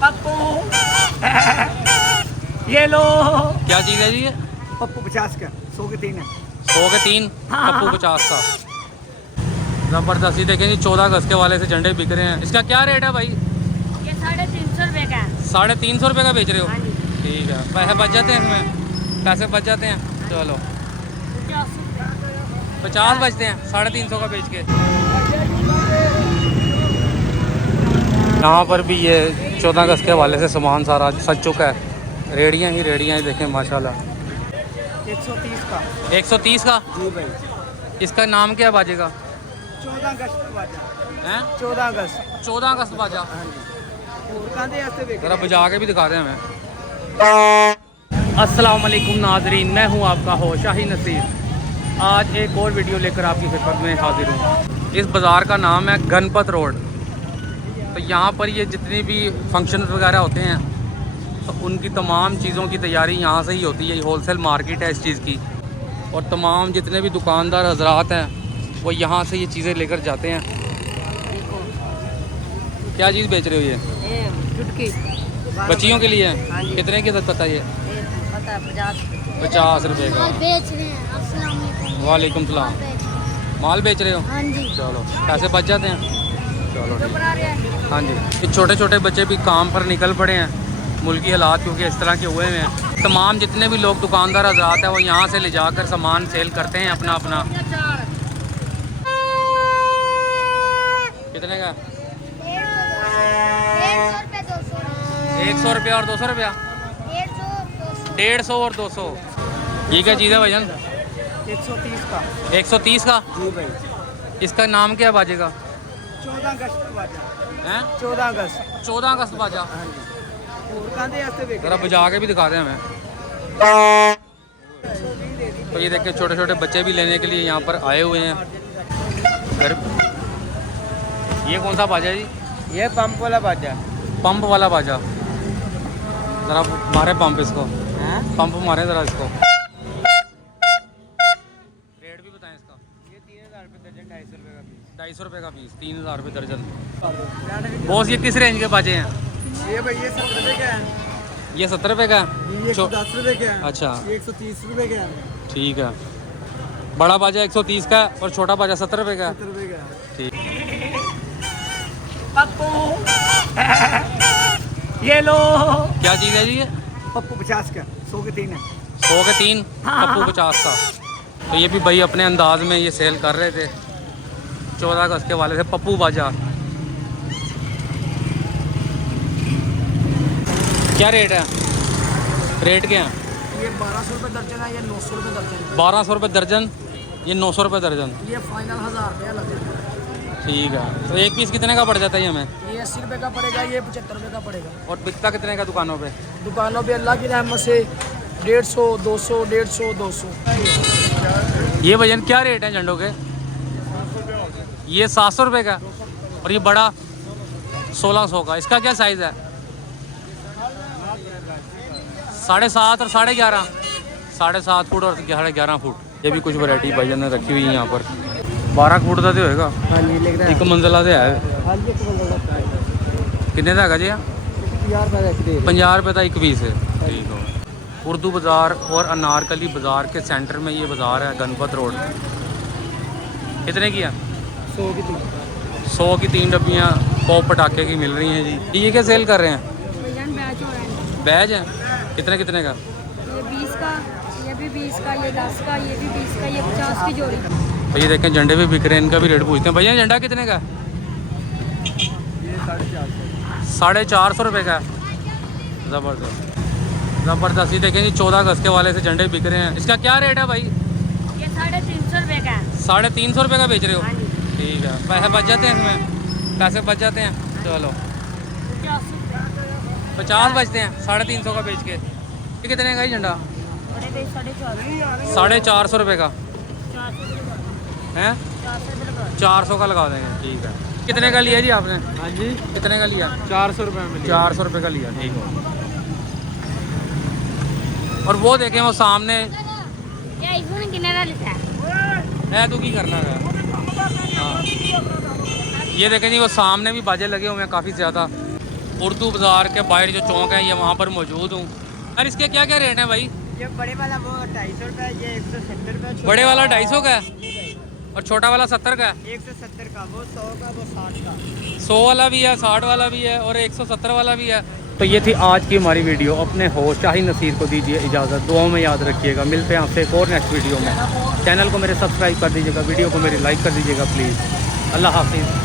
पप्पू ये लो। क्या चीज़ है जी ये? पप्पू 50 का 100 के 3 है। 100 के 3, पप्पू 50 का। ज़बरदस्ती देखें जी, 14 अगस्त के वाले से झंडे बिक रहे हैं। इसका क्या रेट है भाई? ये 350 रुपए का है। 350 रुपये का बेच रहे हो? हाँ जी। ठीक है, पैसे बच जाते हैं इसमें, पैसे बच जाते हैं। चलो 50 बचते हैं 350 का बेच के। यहाँ पर भी ये 14 अगस्त के हवाले से सामान सारा सज चुका है। रेडियाँ ही रेडियाँ देखें माशाल्लाह। 130 का। 130 का जी भाई। इसका नाम क्या है बाजे का? 14 अगस्त बाजा हैं? 14 अगस्त। 14 अगस्त बाजा। हाँ जी। और कांदे ऐसे बेच ज़रा बजा के भी दिखा दें हमें। अस्सलाम वालेकुम नाजरीन, मैं हूँ आपका हो शाही नसीर। आज एक और वीडियो लेकर आपकी खिदमत में हाजिर हूँ। इस बाज़ार का नाम है गणपत रोड। तो यहाँ पर ये जितनी भी फंक्शन वगैरह होते हैं तो उनकी तमाम चीज़ों की तैयारी यहाँ से ही होती है। होलसेल मार्केट है इस चीज़ की, और तमाम जितने भी दुकानदार हजरात हैं वो यहाँ से ये चीज़ें लेकर जाते हैं। क्या चीज़ बेच रहे हो ये? चुटकी बच्चियों के लिए हाँ जी। कितने की पता है ये? पता है 50 रुपये का। बेच रहे हैं। अस्सलाम वालेकुम। वालेकुम सलाम। माल बेच रहे हो? हाँ जी। चलो पैसे बच जाते हैं। चलो ठीक। बना रहे हैं। हाँ जी, ये छोटे छोटे बच्चे भी काम पर निकल पड़े हैं। मुल्की हालात क्योंकि इस तरह के हुए हैं। तमाम जितने भी लोग दुकानदार हजरात हैं वो यहाँ से ले जाकर सामान सेल करते हैं अपना अपना। कितने का? 100 रुपया और 200 रुपया? 150 और 200। ये क्या चीज़ है भाईजान? 130 का। 130 का? जी भाई। इसका नाम क्या है बाजे का? 14 अगस्त बाजा। हैं? 14 अगस्त। 14 अगस्त बाजा। हाँ जी। और कांदे ऐसे बेच ज़रा बजा के भी दिखा दें हमें। तो ये देखिए छोटे छोटे बच्चे भी लेने के लिए यहाँ पर आए हुए हैं। घर ये कौन सा बाजा है जी? ये पंप वाला बाजा। पंप वाला बाजा। ज़रा मारे पंप इसको, हैं? पंप मारे ज़रा इसको। रेट भी बताएं इसका। ये 3000 रुपये दर्जन, 250 रुपये का पीस। 250 रुपये का पीस, 3000 रुपये दर्जन। बॉस ये किस रेंज के बाजे हैं? ये भाई ये 70 रुपये का है। ये 70 रुपये का है? ये 110 रुपये का है। अच्छा। ये 130 रुपये का है। ठीक है, बड़ा बाजा 130 का है और छोटा बाजा 70 रुपये का है। 70 रुपये का है। ठीक। पप्पू ये लो। क्या चीज़ है जी ये? पप्पू 50 का 100 के 3 है। 100 के 3, पप्पू 50 का। तो ये भी भाई अपने अंदाज में ये सेल कर रहे थे 14 अगस्त के वाले से पप्पू बाजा। क्या रेट है? रेट क्या है? ये 1200 रुपये दर्जन है। ये 900 रुपये दर्जन है। 1200 रुपये दर्जन, ये 900 रुपये दर्जन। ये फाइनल 1000 रुपया लगेगा। ठीक है, तो एक पीस कितने का पड़ जाता है ये हमें? ये 80 रुपये का पड़ेगा। ये 75 रुपये का पड़ेगा। और बिकता कितने का दुकानों पे? दुकानों पे अल्लाह की रहमत से 150, 200, 150, 200। ये भजन क्या रेट है झंडों के? ये 700 रुपये का, और ये बड़ा 1600 का। इसका क्या साइज़ है? 7.5 और 11.5। 7.5 फुट और 11.5 फुट। ये भी कुछ वैरायटी भाईजान ने रखी हुई है यहाँ पर। 12 फुट का तो होएगा। हाँ जी, लिख रहा एक मंजिला से है। हाँ जी, कितने का है जी? 50 रुपये का एक पीस है। ठीक हो। उर्दू बाज़ार और अनारकली बाज़ार के सेंटर में ये बाज़ार है गणपत रोड। कितने की है? 100 की 3। 100 की 3 डब्बियाँ पॉप पटाखे की मिल रही हैं जी। ये क्या सेल कर रहे हैं? बैच हो रहा है। बैज है? कितने कितने का? ये 20 का, ये भी 20 का, ये 10 का, ये भी 20 का, ये 50 की जोड़ी। तो ये देखें झंडे भी बिक रहे हैं, इनका भी रेट पूछते हैं। भैया झंडा कितने का? ये 450। 450 रुपये का। ज़बरदस्त ज़बरदस्त। ये देखें जी 14 अगस्त के वाले से झंडे बिक रहे हैं। इसका क्या रेट है भाई? ये 350 रुपये का है। 350 रुपये का बेच रहे हो? हाँ जी। ठीक है, पैसे बच जाते हैं इसमें, पैसे बच जाते हैं। चलो 50 बचते हैं 350 का बेच के। ये कितने का ही झंडा? बड़े बेच 450। 450 रुपये का है? 400 का लगा देंगे। ठीक है। कितने का लिया जी आपने? हाँ जी, कितने का लिया? 400 रुपये में। 400 रुपये का लिया। ठीक हो। और वो देखें वो सामने ये आईफोन कितने का लेता है? तू की करना है। हाँ, ये देखें जी वो सामने भी बाजे लगे हुए हैं काफ़ी ज़्यादा। उर्दू बाज़ार के बाहर जो चौक है ये वहाँ पर मौजूद हूँ। और इसके क्या क्या रेट हैं भाई? ये बड़े वाला वो 250 रुपये, ये 170 रुपये। बड़े वाला 250 का है और छोटा वाला 70 का है। 170 का, वो 100 का, वो 60 का। 100 वाला भी है, 60 वाला भी है और 170 वाला भी है। तो ये थी आज की हमारी वीडियो। अपने होस्ट शाहीन नसीर को दीजिए इजाज़त, दुआओं में याद रखिएगा। मिलते हैं आपसे एक और नेक्स्ट वीडियो में। चैनल को मेरे सब्सक्राइब कर दीजिएगा, वीडियो को मेरी लाइक कर दीजिएगा प्लीज़। अल्लाह हाफिज़।